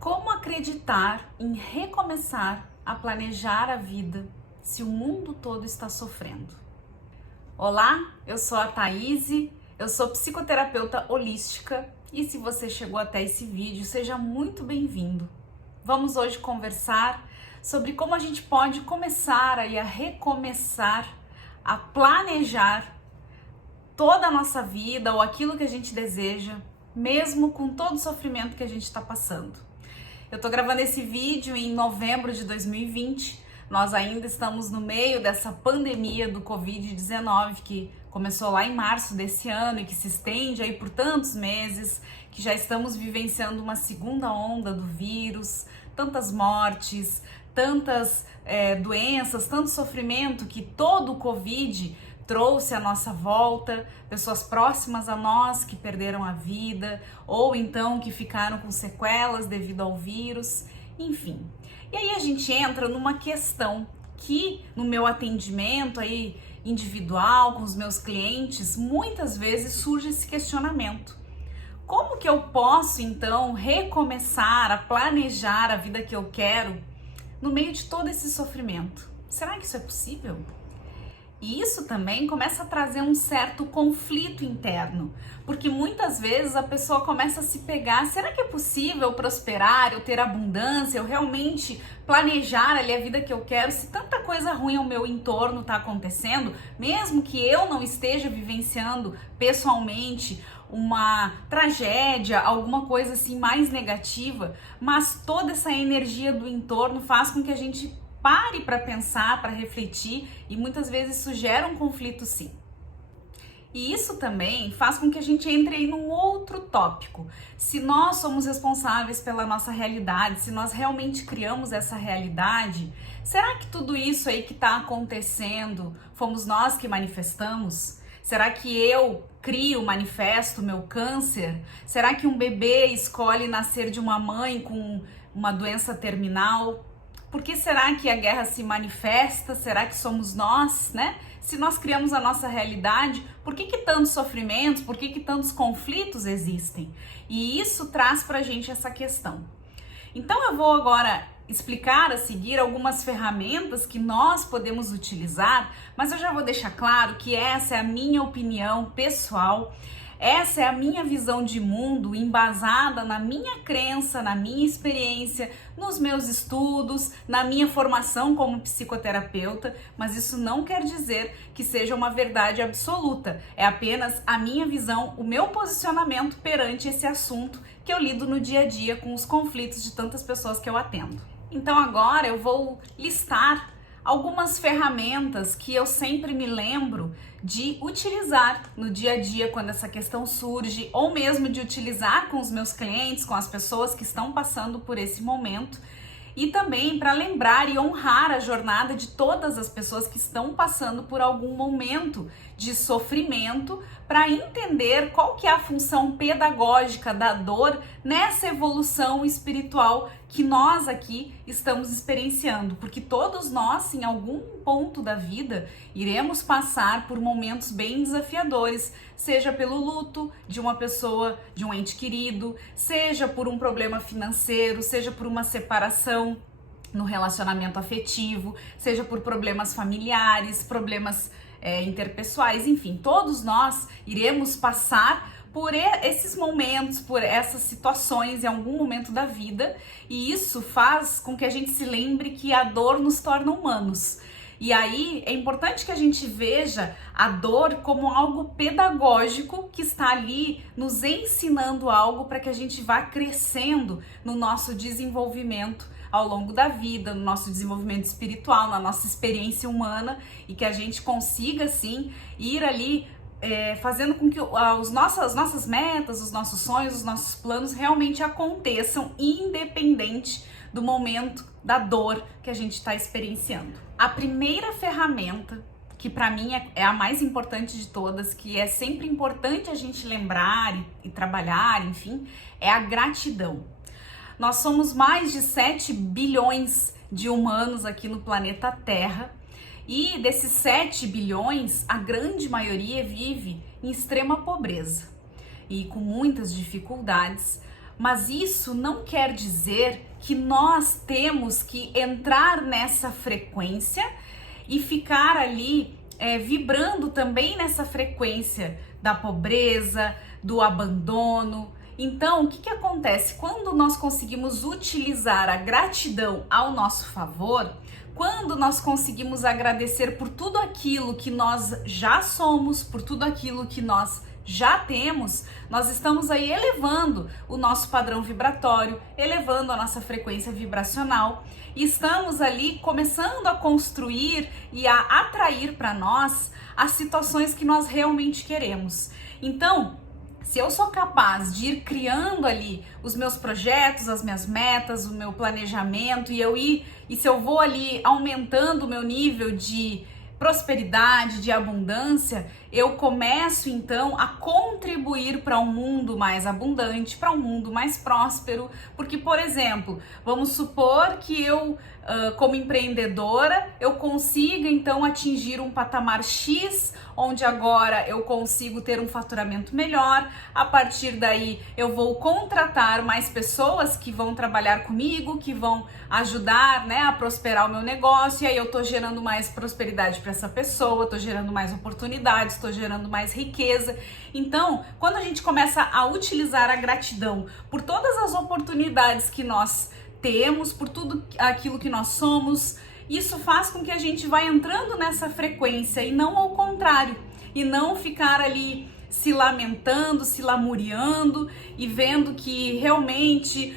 Como acreditar em recomeçar a planejar a vida se o mundo todo está sofrendo? Olá, eu sou a Thaíse, eu sou psicoterapeuta holística e se você chegou até esse vídeo, seja muito bem-vindo. Vamos hoje conversar sobre como a gente pode começar a recomeçar a planejar toda a nossa vida ou aquilo que a gente deseja, mesmo com todo o sofrimento que a gente está passando. Eu tô gravando esse vídeo em novembro de 2020, nós ainda estamos no meio dessa pandemia do Covid-19 que começou lá em março desse ano e que se estende aí por tantos meses, que já estamos vivenciando uma segunda onda do vírus, tantas mortes, tantas doenças, tanto sofrimento que todo o Covid trouxe à nossa volta, pessoas próximas a nós que perderam a vida ou então que ficaram com sequelas devido ao vírus, enfim. E aí a gente entra numa questão que no meu atendimento aí individual com os meus clientes, muitas vezes surge esse questionamento. Como que eu posso então recomeçar a planejar a vida que eu quero no meio de todo esse sofrimento? Será que isso é possível? E isso também começa a trazer um certo conflito interno, porque muitas vezes a pessoa começa a se pegar, será que é possível prosperar, eu ter abundância, eu realmente planejar ali a vida que eu quero, se tanta coisa ruim ao meu entorno está acontecendo, mesmo que eu não esteja vivenciando pessoalmente uma tragédia, alguma coisa assim mais negativa, mas toda essa energia do entorno faz com que a gente pare para pensar, para refletir e muitas vezes isso gera um conflito sim. E isso também faz com que a gente entre aí num outro tópico. Se nós somos responsáveis pela nossa realidade, se nós realmente criamos essa realidade, será que tudo isso aí que está acontecendo fomos nós que manifestamos? Será que eu crio, manifesto meu câncer? Será que um bebê escolhe nascer de uma mãe com uma doença terminal? Por que será que a guerra se manifesta? Será que somos nós, né? Se nós criamos a nossa realidade, por que tantos sofrimentos, por que tantos conflitos existem? E isso traz pra gente essa questão. Então eu vou agora explicar a seguir algumas ferramentas que nós podemos utilizar, mas eu já vou deixar claro que essa é a minha opinião pessoal. Essa é a minha visão de mundo embasada na minha crença, na minha experiência, nos meus estudos, na minha formação como psicoterapeuta, mas isso não quer dizer que seja uma verdade absoluta. É apenas a minha visão, o meu posicionamento perante esse assunto que eu lido no dia a dia com os conflitos de tantas pessoas que eu atendo. Então agora eu vou listar algumas ferramentas que eu sempre me lembro de utilizar no dia a dia quando essa questão surge, ou mesmo de utilizar com os meus clientes, com as pessoas que estão passando por esse momento, e também para lembrar e honrar a jornada de todas as pessoas que estão passando por algum momento de sofrimento, para entender qual que é a função pedagógica da dor nessa evolução espiritual que nós aqui estamos experienciando, porque todos nós, em algum ponto da vida, iremos passar por momentos bem desafiadores, seja pelo luto de uma pessoa, de um ente querido, seja por um problema financeiro, seja por uma separação no relacionamento afetivo, seja por problemas familiares, problemas interpessoais, enfim, todos nós iremos passar por esses momentos, por essas situações em algum momento da vida, e isso faz com que a gente se lembre que a dor nos torna humanos. E aí é importante que a gente veja a dor como algo pedagógico que está ali nos ensinando algo para que a gente vá crescendo no nosso desenvolvimento ao longo da vida, no nosso desenvolvimento espiritual, na nossa experiência humana, e que a gente consiga, sim, ir ali fazendo com que as nossas metas, os nossos sonhos, os nossos planos realmente aconteçam, independente do momento da dor que a gente está experienciando. A primeira ferramenta, que para mim é a mais importante de todas, que é sempre importante a gente lembrar e trabalhar, enfim, é a gratidão. Nós somos mais de 7 bilhões de humanos aqui no planeta Terra e desses 7 bilhões, a grande maioria vive em extrema pobreza e com muitas dificuldades, Mas isso não quer dizer que nós temos que entrar nessa frequência e ficar ali vibrando também nessa frequência da pobreza, do abandono. Então, o que acontece? Quando nós conseguimos utilizar a gratidão ao nosso favor, quando nós conseguimos agradecer por tudo aquilo que nós já somos, por tudo aquilo que nós já temos, nós estamos aí elevando o nosso padrão vibratório, elevando a nossa frequência vibracional e estamos ali começando a construir e a atrair para nós as situações que nós realmente queremos. Então, se eu sou capaz de ir criando ali os meus projetos, as minhas metas, o meu planejamento e se eu vou ali aumentando o meu nível de prosperidade, de abundância, eu começo então a contribuir para um mundo mais abundante, para um mundo mais próspero, porque, por exemplo, vamos supor que eu, como empreendedora, eu consiga então atingir um patamar X, onde agora eu consigo ter um faturamento melhor. A partir daí eu vou contratar mais pessoas que vão trabalhar comigo, que vão ajudar, né, a prosperar o meu negócio, e aí eu tô gerando mais prosperidade para essa pessoa, tô gerando mais oportunidades, tô gerando mais riqueza. Então, quando a gente começa a utilizar a gratidão por todas as oportunidades que nós temos, por tudo aquilo que nós somos, isso faz com que a gente vá entrando nessa frequência e não ao contrário, e não ficar ali se lamentando, se lamuriando e vendo que realmente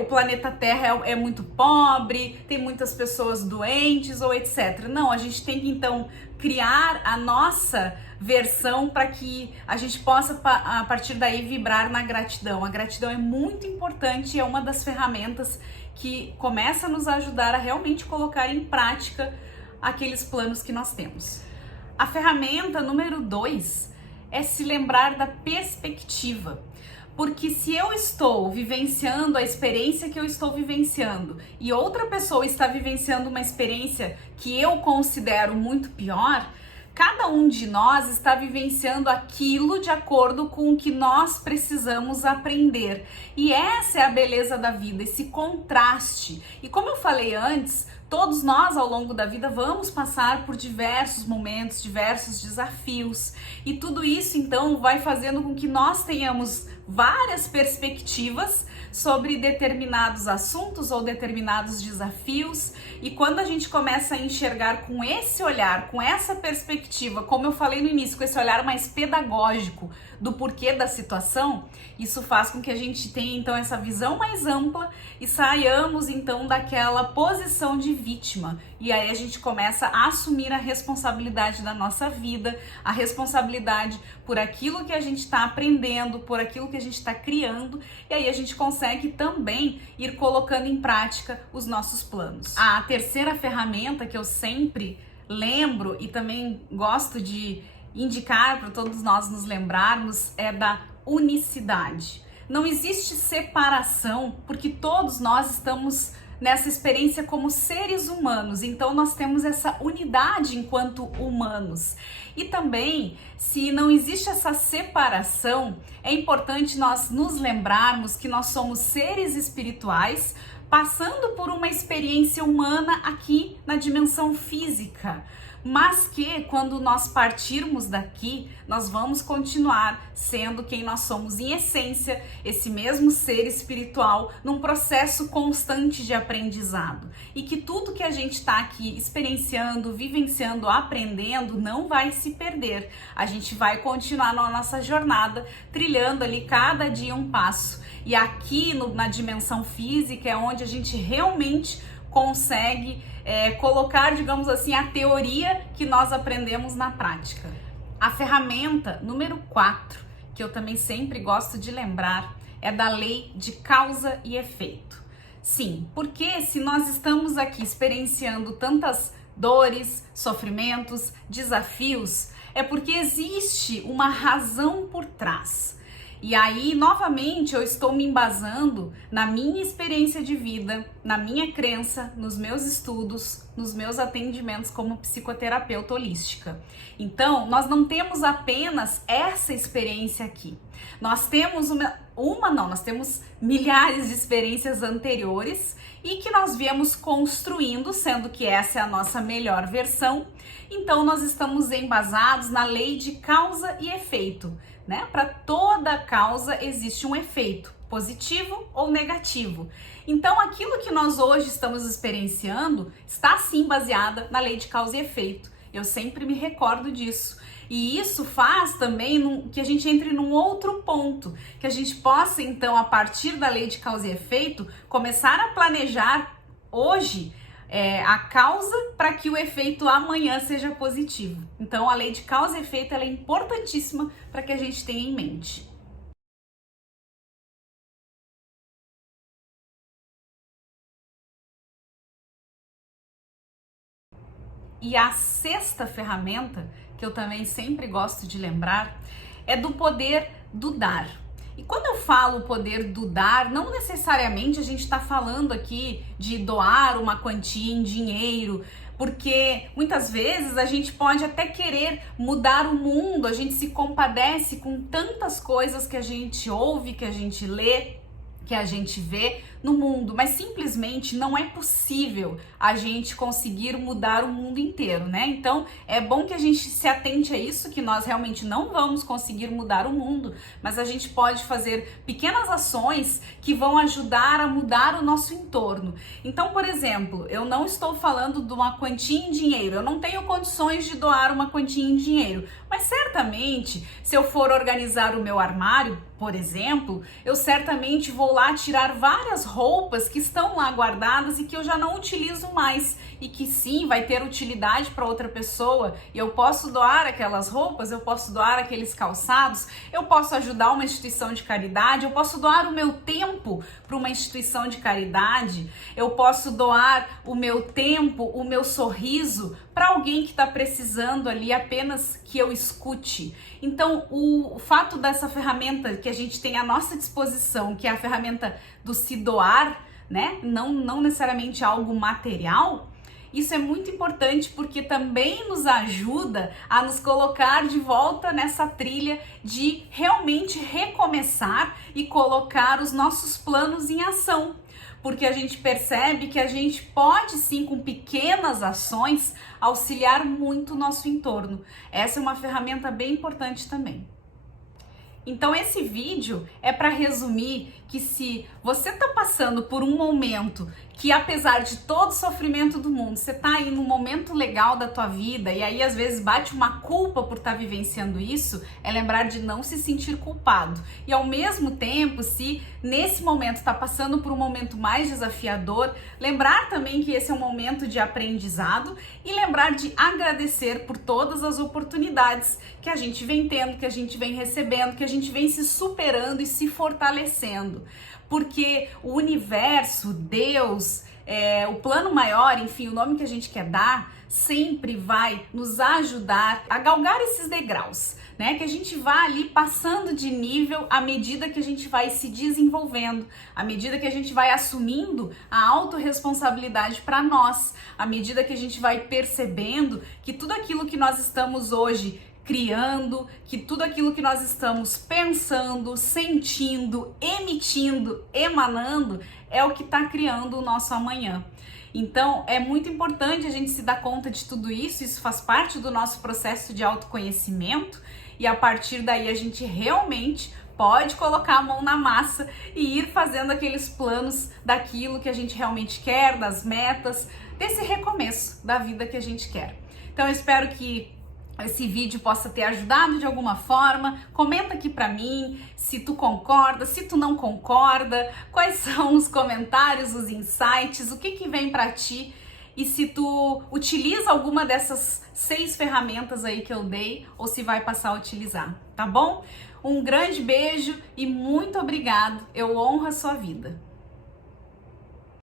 o planeta Terra é muito pobre, tem muitas pessoas doentes ou etc. Não, a gente tem que então criar a nossa versão para que a gente possa a partir daí vibrar na gratidão. A gratidão é muito importante e é uma das ferramentas que começa a nos ajudar a realmente colocar em prática aqueles planos que nós temos. A ferramenta número 2 é se lembrar da perspectiva. Porque se eu estou vivenciando a experiência que eu estou vivenciando e outra pessoa está vivenciando uma experiência que eu considero muito pior, cada um de nós está vivenciando aquilo de acordo com o que nós precisamos aprender. E essa é a beleza da vida, esse contraste. E como eu falei antes, todos nós ao longo da vida vamos passar por diversos momentos, diversos desafios. E tudo isso então vai fazendo com que nós tenhamos várias perspectivas sobre determinados assuntos ou determinados desafios, e quando a gente começa a enxergar com esse olhar, com essa perspectiva, como eu falei no início, com esse olhar mais pedagógico do porquê da situação, isso faz com que a gente tenha então essa visão mais ampla e saiamos então daquela posição de vítima, e aí a gente começa a assumir a responsabilidade da nossa vida, a responsabilidade por aquilo que a gente está aprendendo, por aquilo que a gente está criando, e aí a gente consegue também ir colocando em prática os nossos planos. A terceira ferramenta que eu sempre lembro e também gosto de indicar para todos nós nos lembrarmos é da unicidade. Não existe separação, porque todos nós estamos nessa experiência como seres humanos, então nós temos essa unidade enquanto humanos. E também, se não existe essa separação, é importante nós nos lembrarmos que nós somos seres espirituais passando por uma experiência humana aqui na dimensão física, mas que quando nós partirmos daqui, nós vamos continuar sendo quem nós somos em essência, esse mesmo ser espiritual, num processo constante de aprendizado. E que tudo que a gente está aqui experienciando, vivenciando, aprendendo, não vai se perder. A gente vai continuar na nossa jornada, trilhando ali cada dia um passo. E aqui na dimensão física é onde a gente realmente consegue colocar, digamos assim, a teoria que nós aprendemos na prática. A ferramenta número 4, que eu também sempre gosto de lembrar, é da lei de causa e efeito. Sim, porque se nós estamos aqui experienciando tantas dores, sofrimentos, desafios, é porque existe uma razão por trás. E aí, novamente, eu estou me embasando na minha experiência de vida, na minha crença, nos meus estudos, nos meus atendimentos como psicoterapeuta holística. Então, nós não temos apenas essa experiência aqui. Nós temos nós temos milhares de experiências anteriores e que nós viemos construindo, sendo que essa é a nossa melhor versão. Então nós estamos embasados na lei de causa e efeito, né? Para toda causa existe um efeito, positivo ou negativo. Então aquilo que nós hoje estamos experienciando está sim baseada na lei de causa e efeito. Eu sempre me recordo disso. E isso faz também que a gente entre num outro ponto, que a gente possa então, a partir da lei de causa e efeito, começar a planejar hoje a causa para que o efeito amanhã seja positivo. Então a lei de causa e efeito ela é importantíssima para que a gente tenha em mente. E a sexta ferramenta, que eu também sempre gosto de lembrar, é do poder do dar. E quando eu falo o poder do dar, não necessariamente a gente está falando aqui de doar uma quantia em dinheiro, porque muitas vezes a gente pode até querer mudar o mundo, a gente se compadece com tantas coisas que a gente ouve, que a gente lê, que a gente vê no mundo, mas simplesmente não é possível a gente conseguir mudar o mundo inteiro, né? Então é bom que a gente se atente a isso, que nós realmente não vamos conseguir mudar o mundo, mas a gente pode fazer pequenas ações que vão ajudar a mudar o nosso entorno. Então, por exemplo, eu não estou falando de uma quantia em dinheiro, eu não tenho condições de doar uma quantia em dinheiro, mas certamente, se eu for organizar o meu armário, por exemplo, eu certamente vou lá tirar várias roupas que estão lá guardadas e que eu já não utilizo mais e que sim vai ter utilidade para outra pessoa, e eu posso doar aquelas roupas, eu posso doar aqueles calçados, eu posso ajudar uma instituição de caridade, eu posso doar o meu tempo para uma instituição de caridade, eu posso doar o meu tempo, o meu sorriso para alguém que está precisando ali apenas que eu escute. Então, o fato dessa ferramenta que a gente tem à nossa disposição, que é a ferramenta do se doar, né? Não necessariamente algo material, isso é muito importante porque também nos ajuda a nos colocar de volta nessa trilha de realmente recomeçar e colocar os nossos planos em ação. Porque a gente percebe que a gente pode sim, com pequenas ações, auxiliar muito o nosso entorno. Essa é uma ferramenta bem importante também. Então esse vídeo é para resumir que se você está passando por um momento que apesar de todo o sofrimento do mundo, você está aí num momento legal da tua vida e aí às vezes bate uma culpa por estar vivenciando isso, é lembrar de não se sentir culpado. E ao mesmo tempo, se nesse momento está passando por um momento mais desafiador, lembrar também que esse é um momento de aprendizado e lembrar de agradecer por todas as oportunidades que a gente vem tendo, que a gente vem recebendo, que a gente vem se superando e se fortalecendo. Porque o universo, Deus, o plano maior, enfim, o nome que a gente quer dar, sempre vai nos ajudar a galgar esses degraus, né? Que a gente vá ali passando de nível à medida que a gente vai se desenvolvendo, à medida que a gente vai assumindo a autorresponsabilidade para nós, à medida que a gente vai percebendo que tudo aquilo que nós estamos hoje criando, que tudo aquilo que nós estamos pensando, sentindo, emitindo, emanando, é o que está criando o nosso amanhã. Então, é muito importante a gente se dar conta de tudo isso, isso faz parte do nosso processo de autoconhecimento e a partir daí a gente realmente pode colocar a mão na massa e ir fazendo aqueles planos daquilo que a gente realmente quer, das metas, desse recomeço da vida que a gente quer. Então, eu espero que esse vídeo possa ter ajudado de alguma forma. Comenta aqui pra mim se tu concorda, se tu não concorda, quais são os comentários, os insights, o que vem pra ti e se tu utiliza alguma dessas 6 ferramentas aí que eu dei ou se vai passar a utilizar, tá bom? Um grande beijo e muito obrigado, eu honro a sua vida.